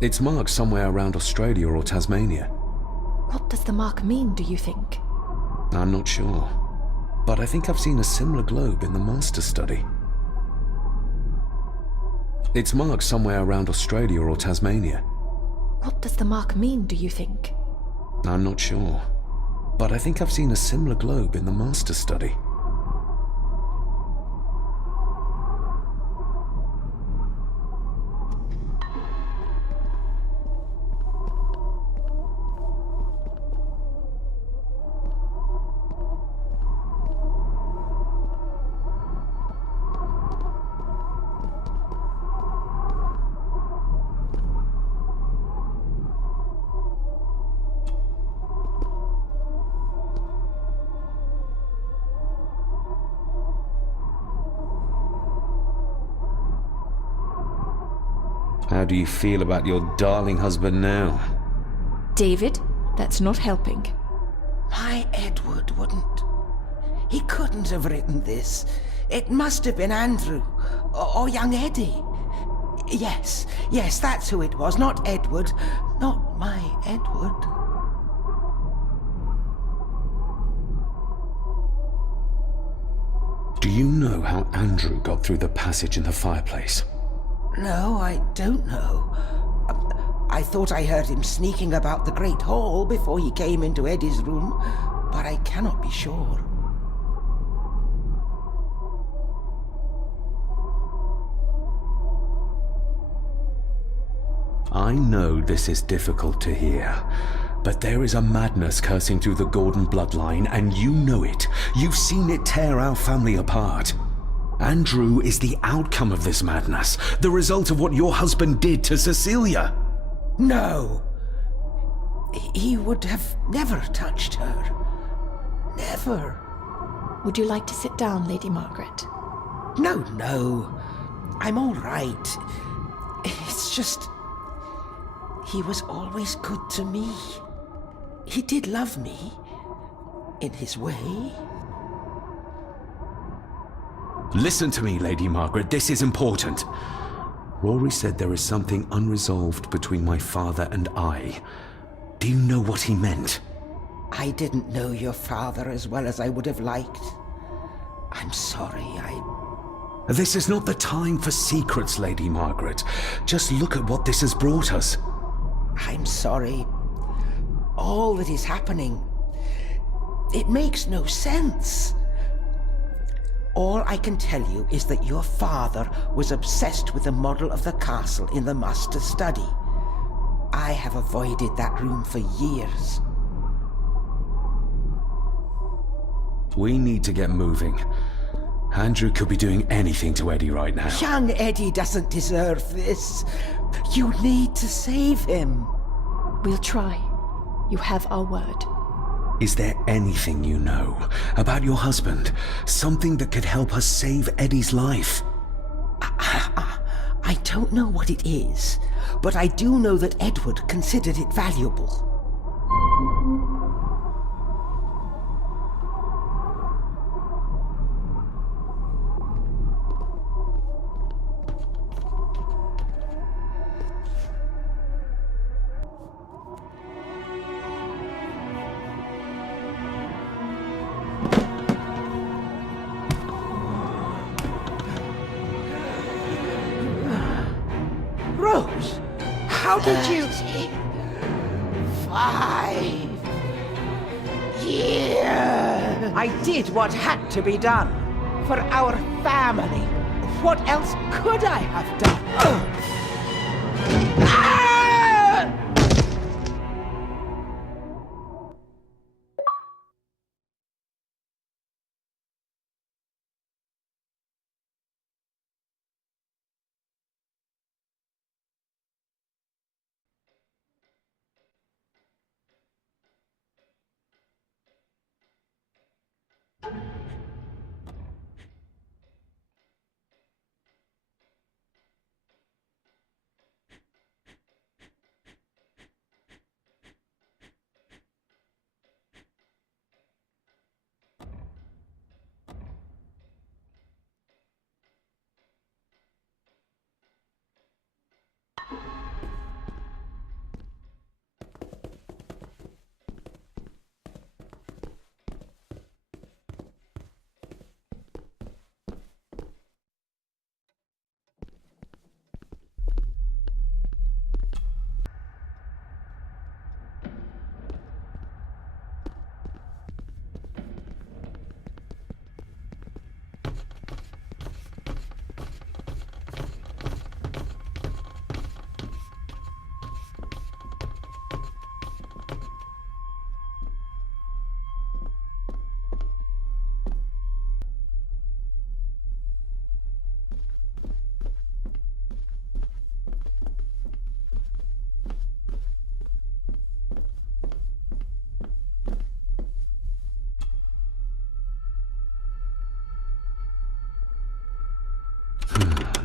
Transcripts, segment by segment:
It's marked somewhere around Australia or Tasmania. What does the mark mean, do you think? I'm not sure, but I think I've seen a similar globe in the Master study. It's marked somewhere around Australia or Tasmania. What does the mark mean, do you think? I'm not sure, but I think I've seen a similar globe in the Master study. How do you feel about your darling husband now? David, that's not helping. My Edward wouldn't. He couldn't have written this. It must have been Andrew, or young Eddie. Yes, that's who it was, not Edward. Not my Edward. Do you know how Andrew got through the passage in the fireplace? No, I don't know. I thought I heard him sneaking about the Great Hall before he came into Eddie's room, but I cannot be sure. I know this is difficult to hear, but there is a madness coursing through the Gordon bloodline, and you know it. You've seen it tear our family apart. Andrew is the outcome of this madness, the result of what your husband did to Cecilia. No. He would have never touched her. Never. Would you like to sit down, Lady Margaret? No. I'm all right. It's just... he was always good to me. He did love me. In his way. Listen to me, Lady Margaret, this is important. Rory said there is something unresolved between my father and I. Do you know what he meant? I didn't know your father as well as I would have liked. I'm sorry, This is not the time for secrets, Lady Margaret. Just look at what this has brought us. I'm sorry. All that is happening, it makes no sense. All I can tell you is that your father was obsessed with the model of the castle in the Master study. I have avoided that room for years. We need to get moving. Andrew could be doing anything to Eddie right now. Young Eddie doesn't deserve this. You need to save him. We'll try. You have our word. Is there anything you know about your husband? Something that could help us save Eddie's life? I don't know what it is, but I do know that Edward considered it valuable. Rose, how did you... 5 years. I did what had to be done. For our family. What else could I have done? Ah!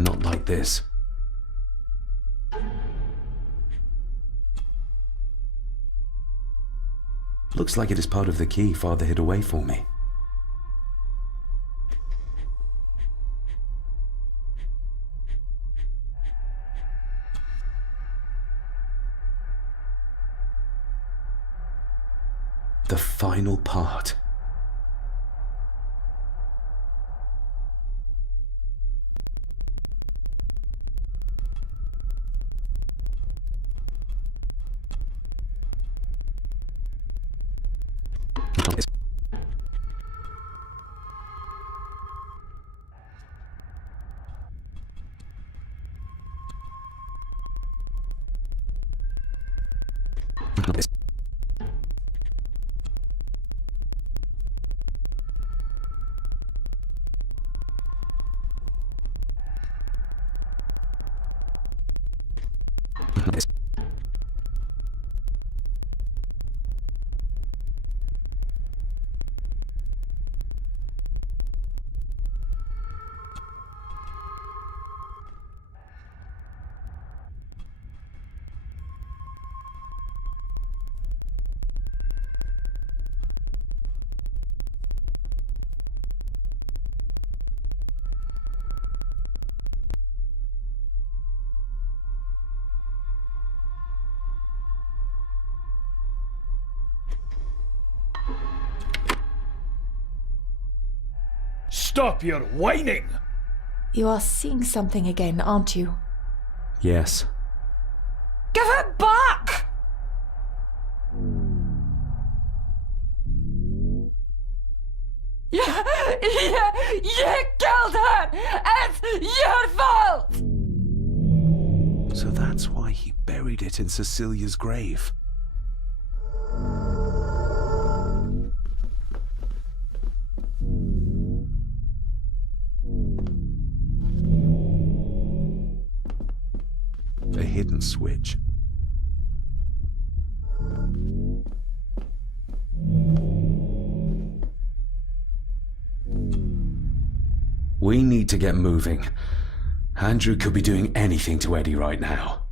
Not like this. Looks like it is part of the key Father hid away for me. The final part. Stop your whining! You are seeing something again, aren't you? Yes. Give it back! You killed her! It's your fault! So that's why he buried it in Cecilia's grave. A hidden switch. We need to get moving. Andrew could be doing anything to Eddie right now.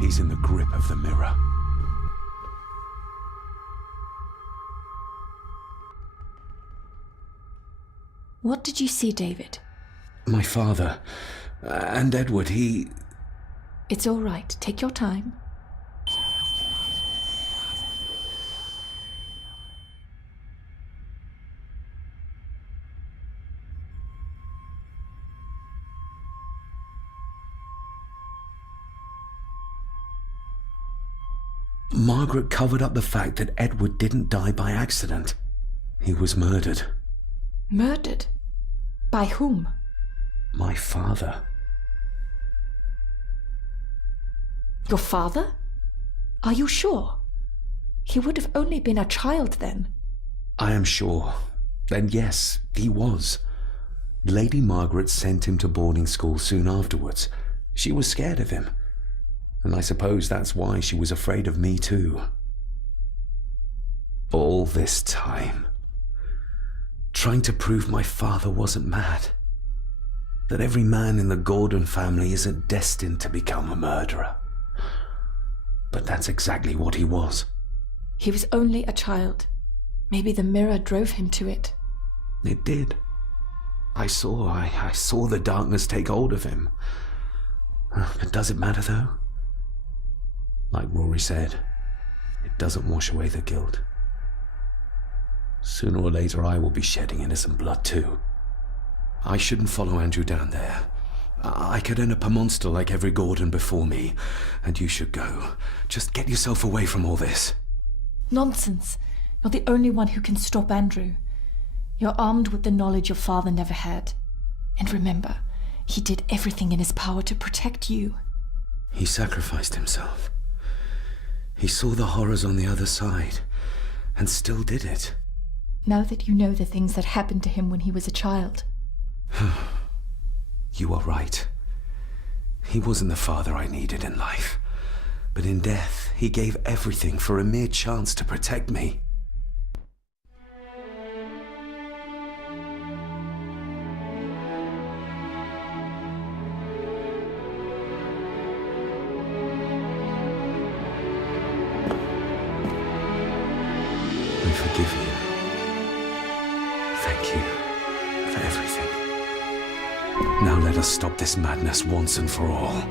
He's in the grip of the mirror. What did you see, David? My father and Edward, he... It's all right. Take your time. Margaret covered up the fact that Edward didn't die by accident. He was murdered. Murdered? By whom? My father. Your father? Are you sure? He would have only been a child then. I am sure. And yes, he was. Lady Margaret sent him to boarding school soon afterwards. She was scared of him. And I suppose that's why she was afraid of me too. All this time, trying to prove my father wasn't mad. That every man in the Gordon family isn't destined to become a murderer. But that's exactly what he was. He was only a child. Maybe the mirror drove him to it. It did. I saw the darkness take hold of him. But does it matter though? Like Rory said, it doesn't wash away the guilt. Sooner or later I will be shedding innocent blood too. I shouldn't follow Andrew down there. I could end up a monster like every Gordon before me, and you should go. Just get yourself away from all this. Nonsense. You're the only one who can stop Andrew. You're armed with the knowledge your father never had. And remember, he did everything in his power to protect you. He sacrificed himself. He saw the horrors on the other side, and still did it. Now that you know the things that happened to him when he was a child. You are right. He wasn't the father I needed in life. But in death, he gave everything for a mere chance to protect me. I forgive you. Thank you for everything. Now let us stop this madness once and for all.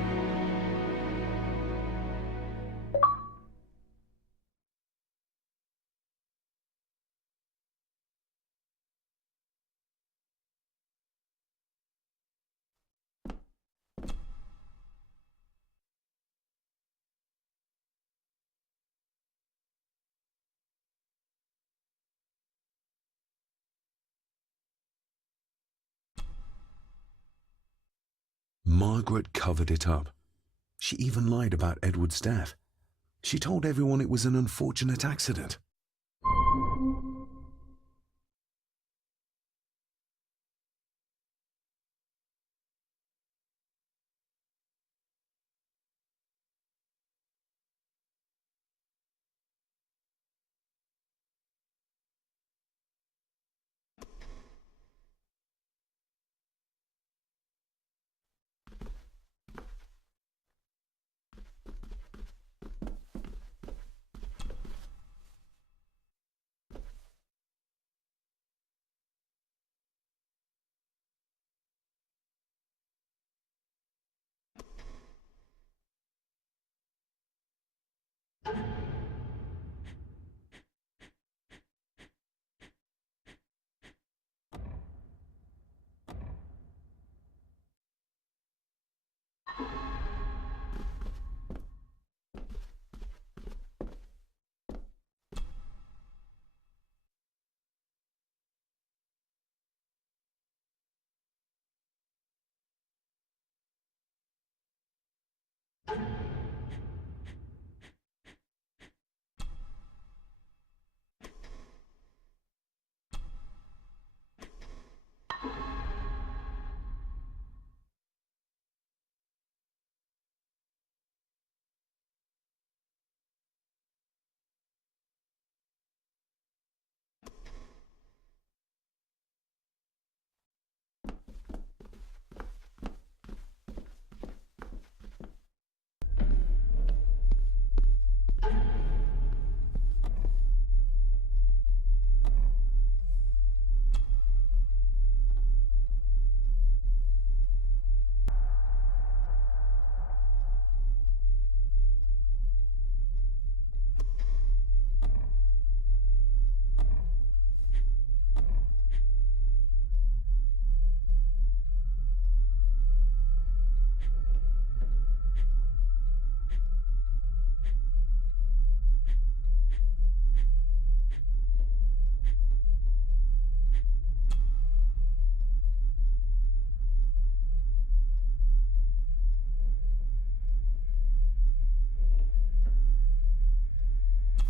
Margaret covered it up. She even lied about Edward's death. She told everyone it was an unfortunate accident.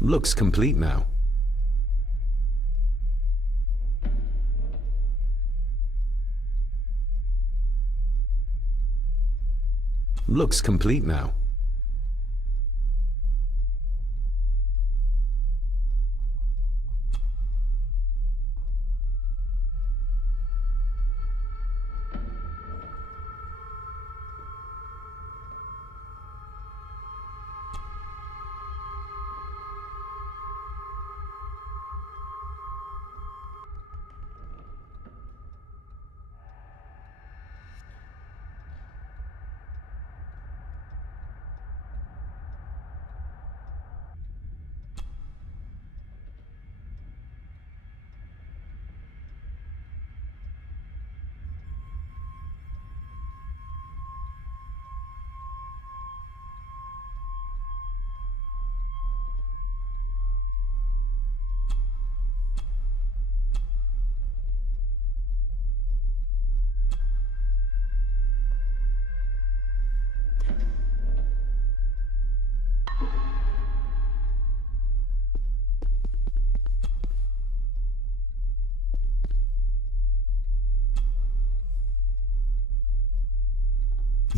Looks complete now. Looks complete now.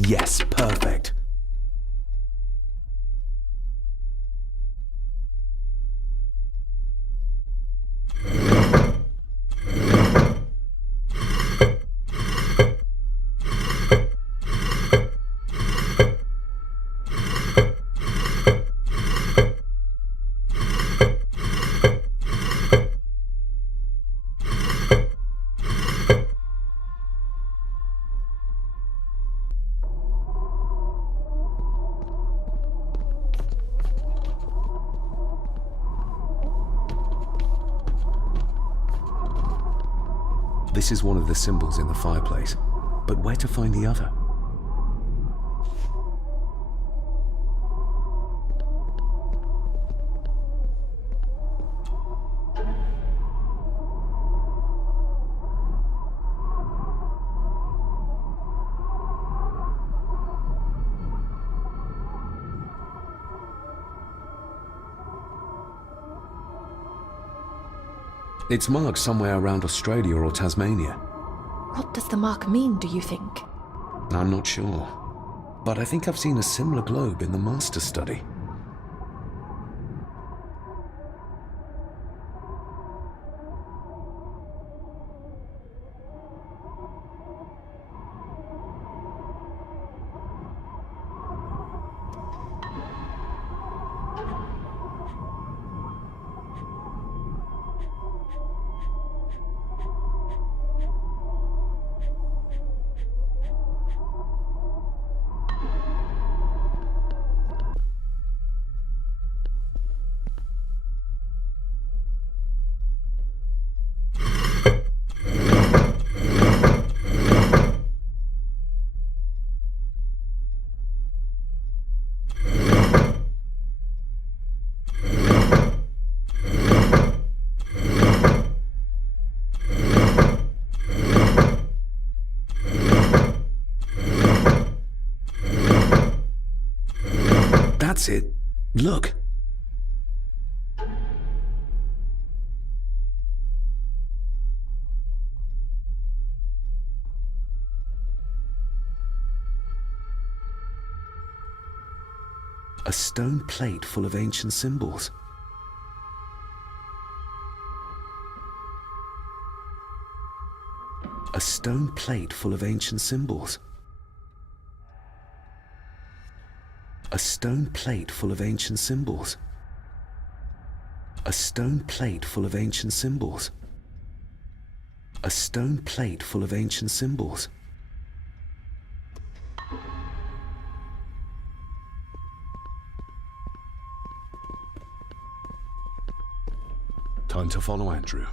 Yes, perfect. This is one of the symbols in the fireplace, but where to find the other? It's marked somewhere around Australia or Tasmania. What does the mark mean, do you think? I'm not sure, but I think I've seen a similar globe in the master study. That's it. Look. A stone plate full of ancient symbols. A stone plate full of ancient symbols. A stone plate full of ancient symbols. A stone plate full of ancient symbols. A stone plate full of ancient symbols. Time to follow Andrew.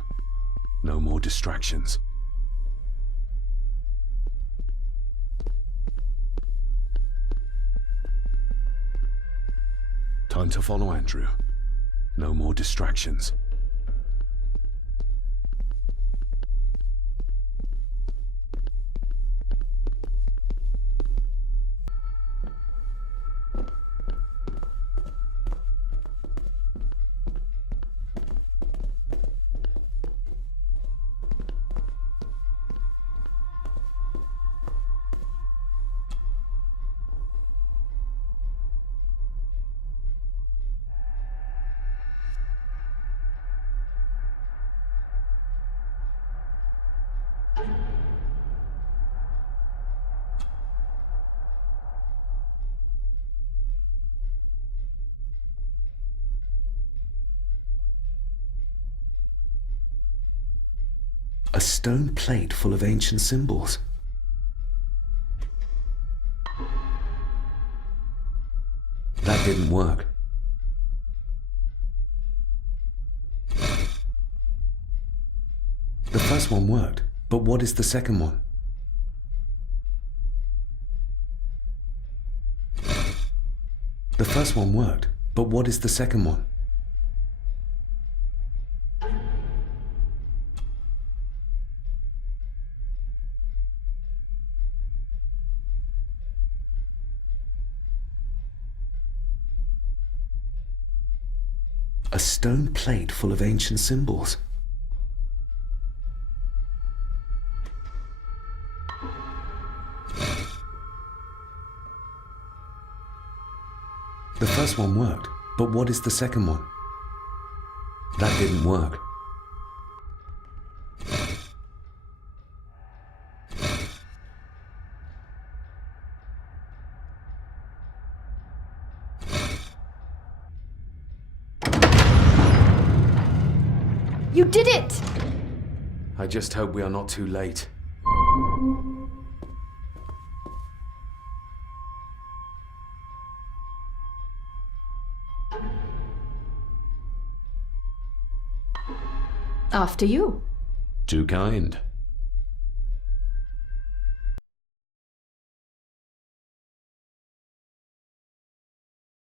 No more distractions. Time to follow Andrew. No more distractions. A stone plate full of ancient symbols. That didn't work. The first one worked, but what is the second one? The first one worked, but what is the second one? A stone plate full of ancient symbols. The first one worked, but what is the second one? That didn't work. You did it! I just hope we are not too late. After you. Too kind.